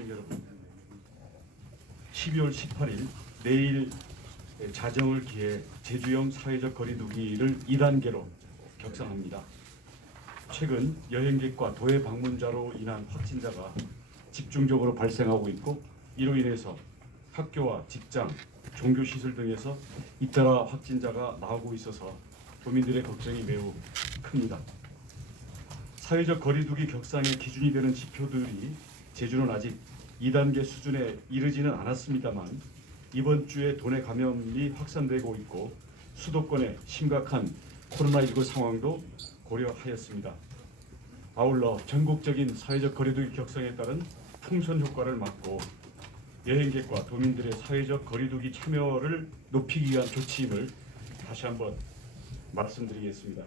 시민 여러분, 12월 18일 내일 자정을 기해 제주형 사회적 거리두기를 2단계로 격상합니다. 최근 여행객과 도해 방문자로 인한 확진자가 집중적으로 발생하고 있고, 이로 인해서 학교와 직장, 종교시설 등에서 잇따라 확진자가 나오고 있어서 도민들의 걱정이 매우 큽니다. 사회적 거리두기 격상의 기준이 되는 지표들이 제주는 아직 2단계 수준에 이르지는 않았습니다만, 이번 주에 도내 감염이 확산되고 있고 수도권의 심각한 코로나19 상황도 고려하였습니다. 아울러 전국적인 사회적 거리두기 격상에 따른 풍선 효과를 막고 여행객과 도민들의 사회적 거리두기 참여를 높이기 위한 조치임을 다시 한번 말씀드리겠습니다.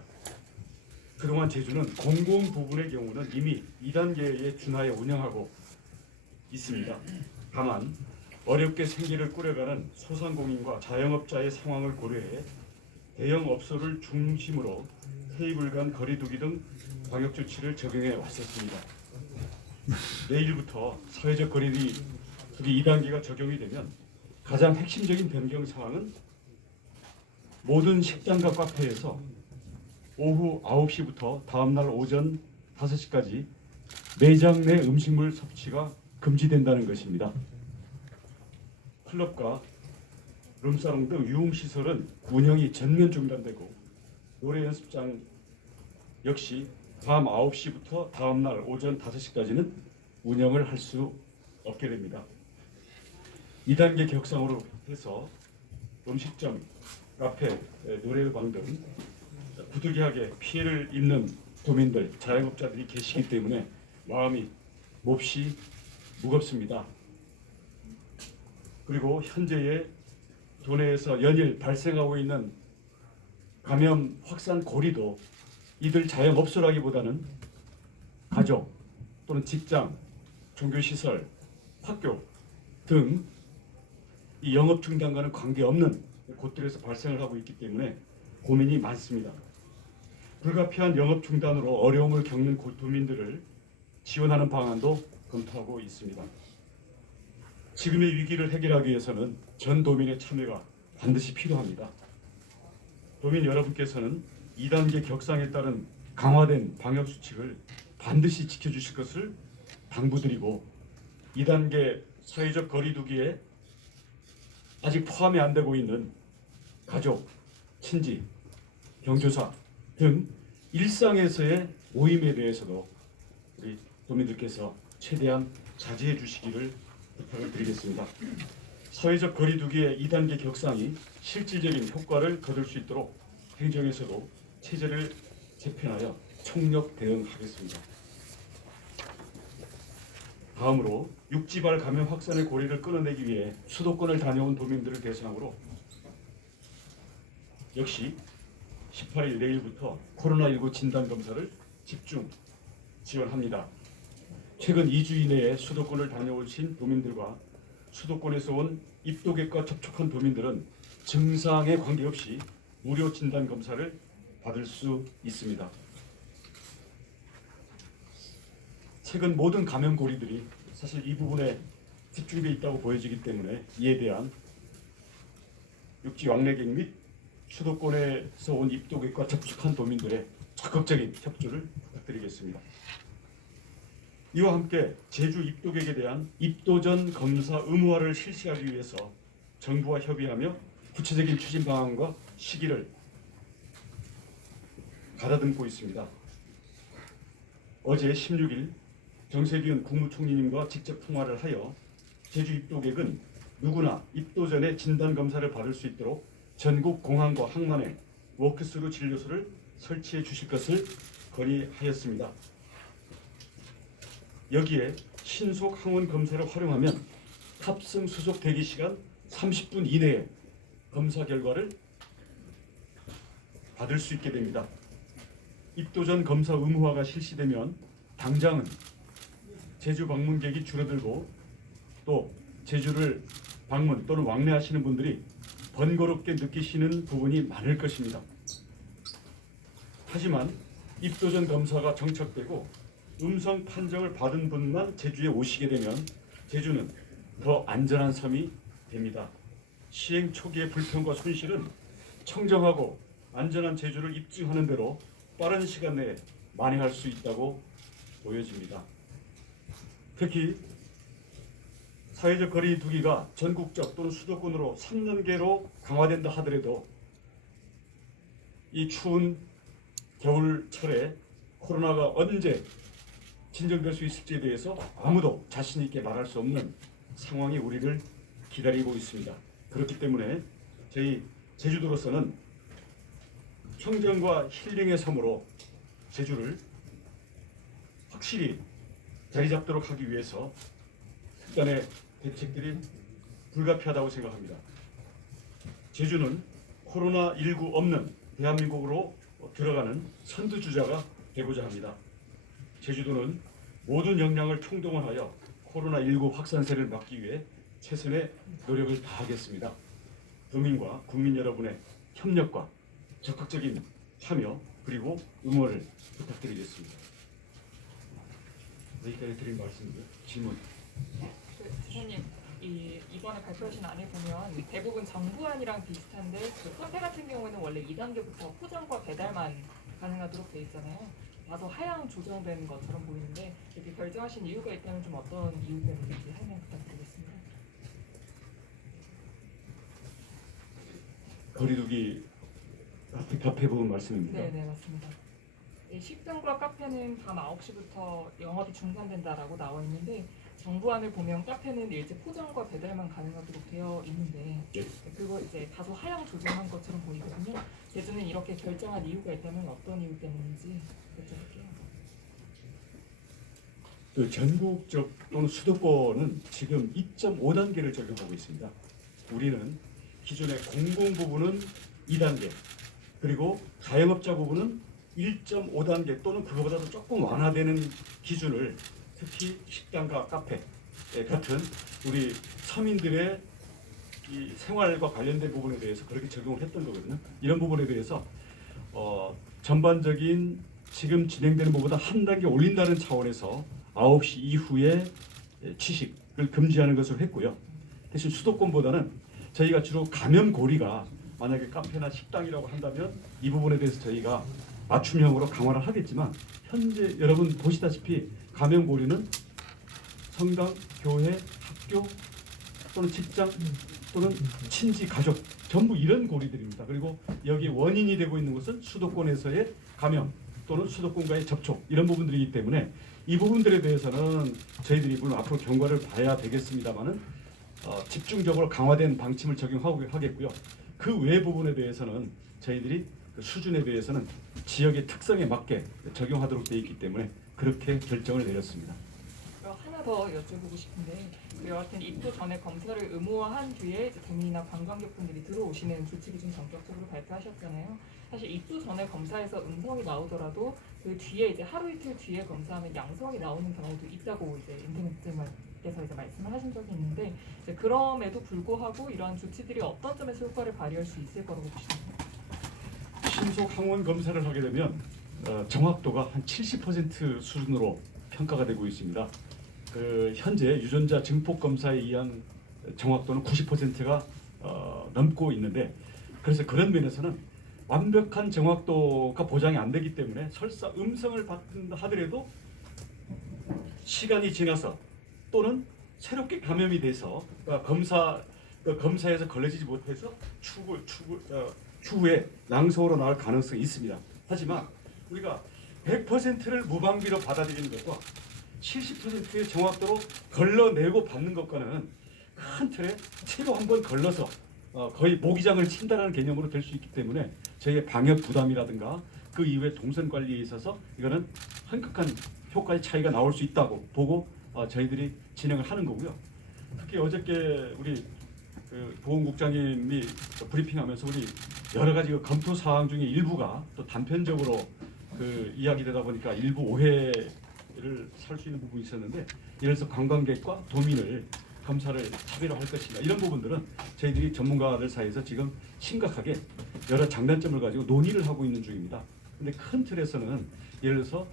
그동안 제주는 공공 부분의 경우는 이미 2단계에 준하여 운영하고 있습니다. 다만 어렵게 생계를 꾸려가는 소상공인과 자영업자의 상황을 고려해 대형 업소를 중심으로 테이블 간 거리두기 등 방역 조치를 적용해 왔었습니다. 내일부터 사회적 거리두기 2단계가 적용이 되면 가장 핵심적인 변경 사항은 모든 식당과 카페에서 오후 9시부터 다음날 오전 5시까지 매장 내 음식물 섭취가 금지된다는 것입니다. 클럽과 룸사롱 등 유흥시설은 운영이 전면 중단되고, 노래 연습장 역시 밤 9시부터 다음날 오전 5시까지는 운영을 할 수 없게 됩니다. 2단계 격상으로 해서 음식점, 카페, 노래방 등 부득이하게 피해를 입는 도민들, 자영업자들이 계시기 때문에 마음이 몹시 무겁습니다. 그리고 현재의 도내에서 연일 발생하고 있는 감염 확산 고리도 이들 자영업소라기보다는 가족 또는 직장, 종교시설, 학교 등 이 영업 중단과는 관계없는 곳들에서 발생을 하고 있기 때문에 고민이 많습니다. 불가피한 영업 중단으로 어려움을 겪는 도민들을 지원하는 방안도 검토하고 있습니다. 지금의 위기를 해결하기 위해서는 전 도민의 참여가 반드시 필요합니다. 도민 여러분께서는 2단계 격상에 따른 강화된 방역 수칙을 반드시 지켜주실 것을 당부드리고, 2단계 사회적 거리두기에 아직 포함이 안 되고 있는 가족, 친지, 경조사 등 일상에서의 모임에 대해서도 우리 도민들께서 최대한 자제해 주시기를 부탁을 드리겠습니다. 사회적 거리두기의 2단계 격상이 실질적인 효과를 거둘 수 있도록 행정에서도 체제를 재편하여 총력 대응하겠습니다. 다음으로 육지발 감염 확산의 고리를 끊어내기 위해 수도권을 다녀온 도민들을 대상으로 역시 18일 내일부터 코로나19 진단검사를 집중 지원합니다. 최근 2주 이내에 수도권을 다녀오신 도민들과 수도권에서 온 입도객과 접촉한 도민들은 증상에 관계없이 무료 진단검사를 받을 수 있습니다. 최근 모든 감염 고리들이 사실 이 부분에 집중되어 있다고 보여지기 때문에 이에 대한 육지 왕래객 및 수도권에서 온 입도객과 접촉한 도민들의 적극적인 협조를 부탁드리겠습니다. 이와 함께 제주 입도객에 대한 입도 전 검사 의무화를 실시하기 위해서 정부와 협의하며 구체적인 추진 방안과 시기를 가다듬고 있습니다. 어제 16일 정세균 국무총리님과 직접 통화를 하여 제주 입도객은 누구나 입도 전에 진단검사를 받을 수 있도록 전국 공항과 항만에 워크스루 진료소를 설치해 주실 것을 건의하였습니다. 여기에 신속 항원 검사를 활용하면 탑승 수속 대기 시간 30분 이내에 검사 결과를 받을 수 있게 됩니다. 입도 전 검사 의무화가 실시되면 당장은 제주 방문객이 줄어들고, 또 제주를 방문 또는 왕래하시는 분들이 번거롭게 느끼시는 부분이 많을 것입니다. 하지만 입도 전 검사가 정착되고 음성 판정을 받은 분만 제주에 오시게 되면 제주는 더 안전한 섬이 됩니다. 시행 초기의 불편과 손실은 청정하고 안전한 제주를 입증하는 대로 빠른 시간 내에 만회할 수 있다고 보여집니다. 특히 사회적 거리 두기가 전국적 또는 수도권으로 3단계로 강화된다 하더라도 이 추운 겨울철에 코로나가 언제 진정될 수 있을지에 대해서 아무도 자신 있게 말할 수 없는 상황이 우리를 기다리고 있습니다. 그렇기 때문에 저희 제주도로서는 평정과 힐링의 섬으로 제주를 확실히 자리 잡도록 하기 위해서 특단의 대책들이 불가피하다고 생각합니다. 제주는 코로나19 없는 대한민국으로 들어가는 선두주자가 되고자 합니다. 제주도는 모든 역량을 총동원하여 코로나19 확산세를 막기 위해 최선의 노력을 다하겠습니다. 도민과 국민 여러분의 협력과 적극적인 참여 그리고 응원을 부탁드리겠습니다. 여기까지 드린 말씀입니다. 질문. 지사님, 이번에 발표하신 안에 보면 대부분 정부안이랑 비슷한데 그 카페 같은 경우에는 원래 2단계부터 포장과 배달만 가능하도록 돼 있잖아요. 다소 하향 조정된 것처럼 보이는데 이렇게 결정하신 이유가 있다면 좀 어떤 이유 때문인지 설명 부탁드리겠습니다. 거리두기 카페 부분 말씀입니다. 네, 맞습니다. 식당과 카페는 밤 9시부터 영업이 중단된다라고 나와 있는데 정부안을 보면 카페는 일제 포장과 배달만 가능하도록 되어 있는데 예. 그거 이제 다소 하향 조정한 것처럼 보이거든요. 제주는 이렇게 결정한 이유가 있다면 어떤 이유 때문인지 여쭤볼게요. 그 전국적 또는 수도권은 지금 2.5단계를 적용하고 있습니다. 우리는 기존의 공공 부분은 2단계 그리고 자영업자 부분은 1.5단계 또는 그거보다도 조금 완화되는 기준을 특히 식당과 카페 같은 우리 서민들의 이 생활과 관련된 부분에 대해서 그렇게 적용을 했던 거거든요. 이런 부분에 대해서 전반적인 지금 진행되는 것보다 한 단계 올린다는 차원에서 9시 이후에 취식을 금지하는 것으로 했고요. 대신 수도권보다는 저희가 주로 감염 고리가 만약에 카페나 식당이라고 한다면 이 부분에 대해서 저희가 맞춤형으로 강화를 하겠지만 현재 여러분 보시다시피 감염 고리는 성당, 교회, 학교 또는 직장 또는 친지, 가족 전부 이런 고리들입니다. 그리고 여기 원인이 되고 있는 것은 수도권에서의 감염 또는 수도권과의 접촉 이런 부분들이기 때문에 이 부분들에 대해서는 저희들이 물론 앞으로 경과를 봐야 되겠습니다만은 집중적으로 강화된 방침을 적용하겠고요. 그 외 부분에 대해서는 저희들이 그 수준에 대해서는 지역의 특성에 맞게 적용하도록 되어 있기 때문에 그렇게 결정을 내렸습니다. 하나 더 여쭤보고 싶은데 여하튼 입도 전에 검사를 의무화한 뒤에 이제 도민이나 관광객분들이 들어오시는 조치를 좀 전격적으로 발표하셨잖아요. 사실 입도 전에 검사에서 음성이 나오더라도 그 뒤에 이제 하루 이틀 뒤에 검사하면 양성이 나오는 경우도 있다고 이제 인터넷에서 이제 말씀을 하신 적이 있는데 이제 그럼에도 불구하고 이러한 조치들이 어떤 점에서 효과를 발휘할 수 있을 거라고 보시나요? 신속 항원 검사를 하게 되면 정확도가 한 70% 수준으로 평가가 되고 있습니다. 현재 유전자 증폭 검사에 의한 정확도는 90%가 넘고 있는데 그래서 그런 면에서는 완벽한 정확도가 보장이 안 되기 때문에 설사 음성을 받는다 하더라도 시간이 지나서 또는 새롭게 감염이 돼서 검사에서 걸러지지 못해서 추후에 낭성으로 나올 가능성이 있습니다. 하지만 우리가 100%를 무방비로 받아들이는 것과 70%의 정확도로 걸러내고 받는 것과는 큰 틀에 채로 한번 걸러서 거의 모기장을 친다는 개념으로 될 수 있기 때문에 저희의 방역 부담이라든가 그 이후에 동선 관리에 있어서 이거는 한격한 효과의 차이가 나올 수 있다고 보고 저희들이 진행을 하는 거고요. 특히 어저께 우리 보건국장님이 브리핑하면서 우리 여러 가지 검토 사항 중에 일부가 또 단편적으로 이야기되다 보니까 일부 오해를 살 수 있는 부분이 있었는데 예를 들어서 관광객과 도민을 검사를 차별화할 것인가 이런 부분들은 저희들이 전문가들 사이에서 지금 심각하게 여러 장단점을 가지고 논의를 하고 있는 중입니다. 근데 큰 틀에서는 예를 들어서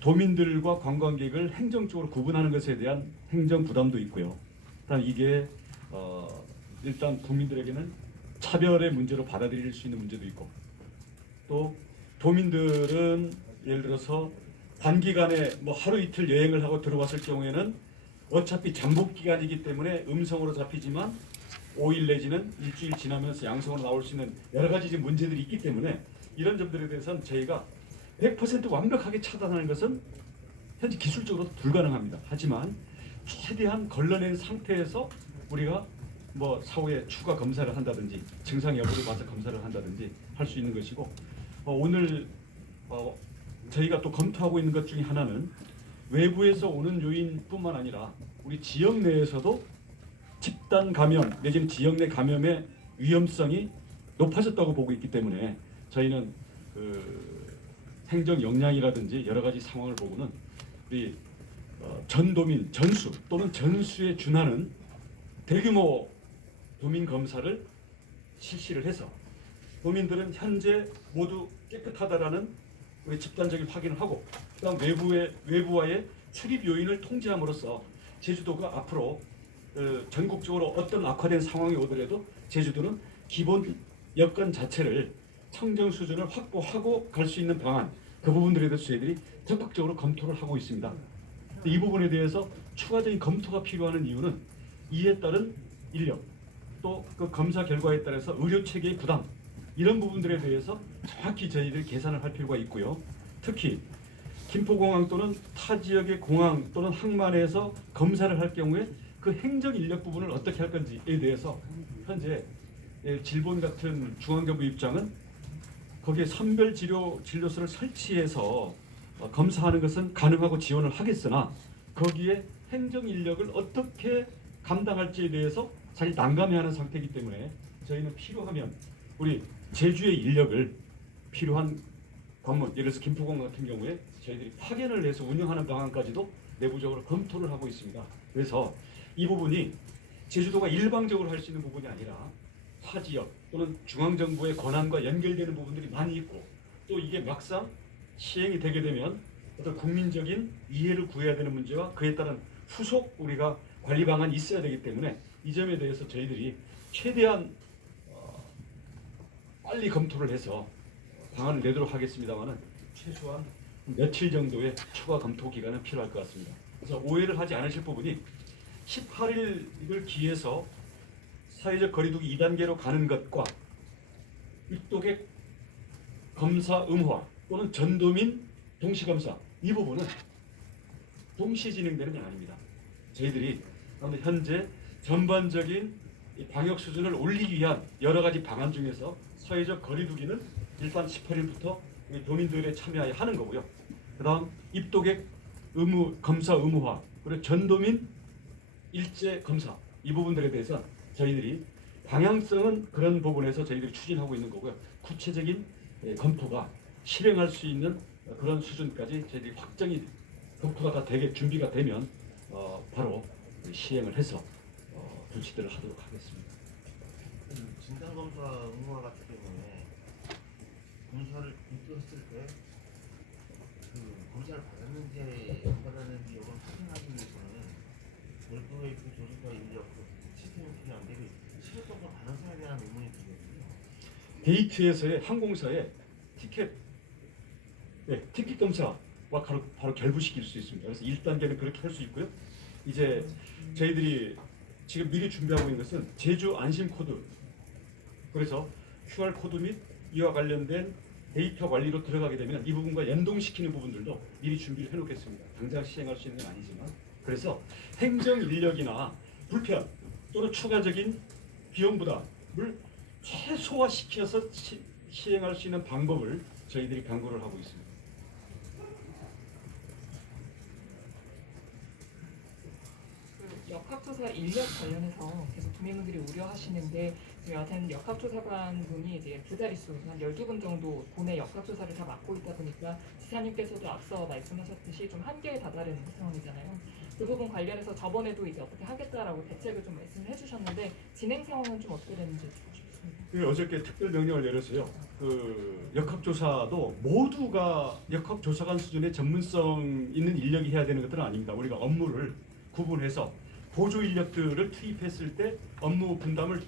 도민들과 관광객을 행정적으로 구분하는 것에 대한 행정 부담도 있고요. 일단 이게 일단 국민들에게는 차별의 문제로 받아들일 수 있는 문제도 있고, 또 도민들은 예를 들어서 단기간에 뭐 하루 이틀 여행을 하고 들어왔을 경우에는 어차피 잠복 기간이기 때문에 음성으로 잡히지만 5일 내지는 일주일 지나면서 양성으로 나올 수 있는 여러 가지 지금 문제들이 있기 때문에 이런 점들에 대해서는 저희가 100% 완벽하게 차단하는 것은 현재 기술적으로 불가능합니다. 하지만 최대한 걸러낸 상태에서 우리가 뭐 사후에 추가 검사를 한다든지 증상 여부를 봐서 검사를 한다든지 할 수 있는 것이고, 오늘 저희가 또 검토하고 있는 것 중에 하나는 외부에서 오는 요인뿐만 아니라 우리 지역 내에서도 집단 감염 내지는 지역 내 감염의 위험성이 높아졌다고 보고 있기 때문에 저희는 행정 역량이라든지 여러 가지 상황을 보고는 우리 전도민 전수 또는 전수에 준하는 대규모 도민 검사를 실시를 해서 도민들은 현재 모두 깨끗하다라는 우리 집단적인 확인을 하고, 그다음 외부와의 출입 요인을 통제함으로써 제주도가 앞으로 전국적으로 어떤 악화된 상황이 오더라도 제주도는 기본 여건 자체를 청정 수준을 확보하고 갈 수 있는 방안, 그 부분들에 대해서 저희들이 적극적으로 검토를 하고 있습니다. 이 부분에 대해서 추가적인 검토가 필요한 이유는 이에 따른 인력, 또 그 검사 결과에 따라서 의료 체계의 부담, 이런 부분들에 대해서 정확히 저희들이 계산을 할 필요가 있고요. 특히 김포공항 또는 타 지역의 공항 또는 항만에서 검사를 할 경우에 그 행정 인력 부분을 어떻게 할 건지에 대해서 현재 질본 같은 중앙정부 입장은 거기에 선별 진료소를 설치해서 검사하는 것은 가능하고 지원을 하겠으나 거기에 행정 인력을 어떻게 감당할지에 대해서 사실 난감해하는 상태이기 때문에 저희는 필요하면 우리 제주의 인력을 필요한 관문, 예를 들어서 김포공항 같은 경우에 저희들이 파견을 해서 운영하는 방안까지도 내부적으로 검토를 하고 있습니다. 그래서 이 부분이 제주도가 일방적으로 할 수 있는 부분이 아니라 타 지역 또는 중앙정부의 권한과 연결되는 부분들이 많이 있고, 또 이게 막상 시행이 되게 되면 어떤 국민적인 이해를 구해야 되는 문제와 그에 따른 후속 우리가 관리 방안이 있어야 되기 때문에 이 점에 대해서 저희들이 최대한 빨리 검토를 해서 방안을 내도록 하겠습니다만은 최소한 며칠 정도의 추가 검토 기간은 필요할 것 같습니다. 그래서 오해를 하지 않으실 부분이 18일을 기해서 사회적 거리두기 2단계로 가는 것과 입도객 검사 의무화 또는 전도민 동시검사, 이 부분은 동시에 진행되는 게 아닙니다. 저희들이 현재 전반적인 방역 수준을 올리기 위한 여러 가지 방안 중에서 사회적 거리두기는 일단 18일부터 도민들의 참여하에 하는 거고요. 그다음 입도객 검사 의무화, 그리고 전도민 일제 검사, 이 부분들에 대해서 저희들이 방향성은 그런 부분에서 저희들이 추진하고 있는 거고요. 구체적인 검토가 실행할 수 있는 그런 수준까지 저희들이 확정이 검토가 다 되게 준비가 되면 바로 시행을 해서 조치들을 하도록 하겠습니다. 진단검사 의무화 같은 경우에 검사를 입도했을 때 그 검사를 받았는지 안 받았는지 이걸 확인하기 위해서는 별도의 그 조직과 인력 시스템이 필요한데 실효성과 가능성에 대한 의문이 들거든요. 게이트에서의 항공사의 티켓 검사와 바로 결부시킬 수 있습니다. 그래서 1단계는 그렇게 할 수 있고요. 이제 저희들이 지금 미리 준비하고 있는 것은 제주 안심 코드, 그래서 QR 코드 및 이와 관련된 데이터 관리로 들어가게 되면 이 부분과 연동시키는 부분들도 미리 준비를 해놓겠습니다. 당장 시행할 수 있는 건 아니지만, 그래서 행정 인력이나 불편 또는 추가적인 비용 부담을 최소화시켜서 시행할 수 있는 방법을 저희들이 강구를 하고 있습니다. 역학조사 인력 관련해서 계속 도민분들이 우려하시는데, 여하튼 역학조사관분이 이제 두 자릿수, 한 12분 정도 본의 역학조사를 다 맡고 있다 보니까 지사님께서도 앞서 말씀하셨듯이 좀 한계에 다다른 상황이잖아요. 그 부분 관련해서 저번에도 이제 어떻게 하겠다라고 대책을 좀 말씀을 해주셨는데 진행 상황은 좀 어떻게 되는지 여쭙고 싶습니다. 어저께 특별 명령을 내렸어요. 그 역학조사도 모두가 역학조사관 수준의 전문성 있는 인력이 해야 되는 것들은 아닙니다. 우리가 업무를 구분해서 보조 인력들을 투입했을 때 업무 분담을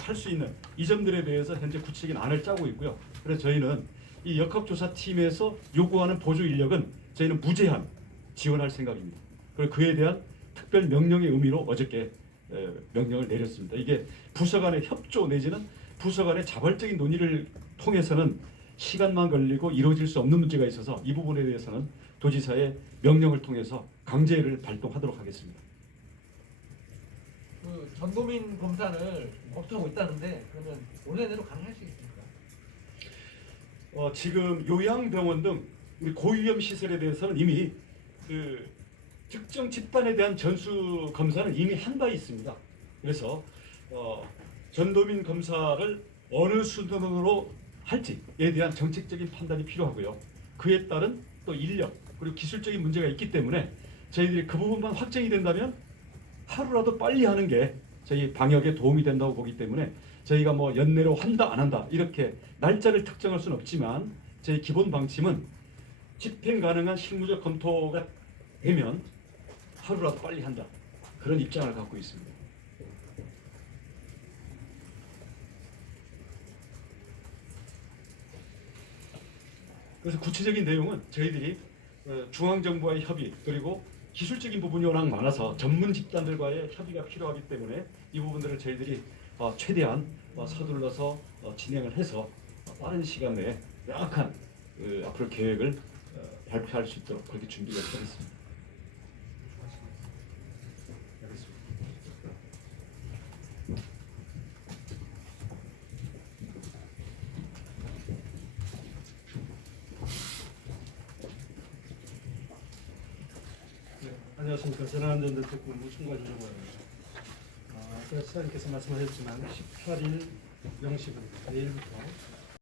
할 수 있는 이 점들에 대해서 현재 구체적인 안을 짜고 있고요. 그래서 저희는 이 역학조사팀에서 요구하는 보조 인력은 저희는 무제한 지원할 생각입니다. 그리고 그에 대한 특별 명령의 의미로 어저께 명령을 내렸습니다. 이게 부서 간의 협조 내지는 부서 간의 자발적인 논의를 통해서는 시간만 걸리고 이루어질 수 없는 문제가 있어서 이 부분에 대해서는 도지사의 명령을 통해서 강제를 발동하도록 하겠습니다. 그 전도민 검사를 검토하고 있다는데 그러면 올해 내로 가능할 수 있습니까? 지금 요양병원 등 우리 고위험 시설에 대해서는 이미 그 특정 집단에 대한 전수 검사는 이미 한 바 있습니다. 그래서 전도민 검사를 어느 수준으로 할지에 대한 정책적인 판단이 필요하고요. 그에 따른 또 인력 그리고 기술적인 문제가 있기 때문에 저희들이 그 부분만 확정이 된다면 하루라도 빨리 하는 게 저희 방역에 도움이 된다고 보기 때문에 저희가 뭐 연내로 한다 안 한다 이렇게 날짜를 특정할 수는 없지만 저희 기본 방침은 집행 가능한 실무적 검토가 되면 하루라도 빨리 한다 그런 입장을 갖고 있습니다. 그래서 구체적인 내용은 저희들이 중앙정부와의 협의 그리고 기술적인 부분이 워낙 많아서 전문 집단들과의 협의가 필요하기 때문에 이 부분들을 저희들이 최대한 서둘러서 진행을 해서 빠른 시간 내에 명확한 앞으로 계획을 발표할 수 있도록 그렇게 준비를 하겠습니다. 알겠습니다. 안녕하십니까. 전환전대책본부 총괄조정관입니다. 아까 시장님께서 말씀하셨지만 18일 0시부터 내일부터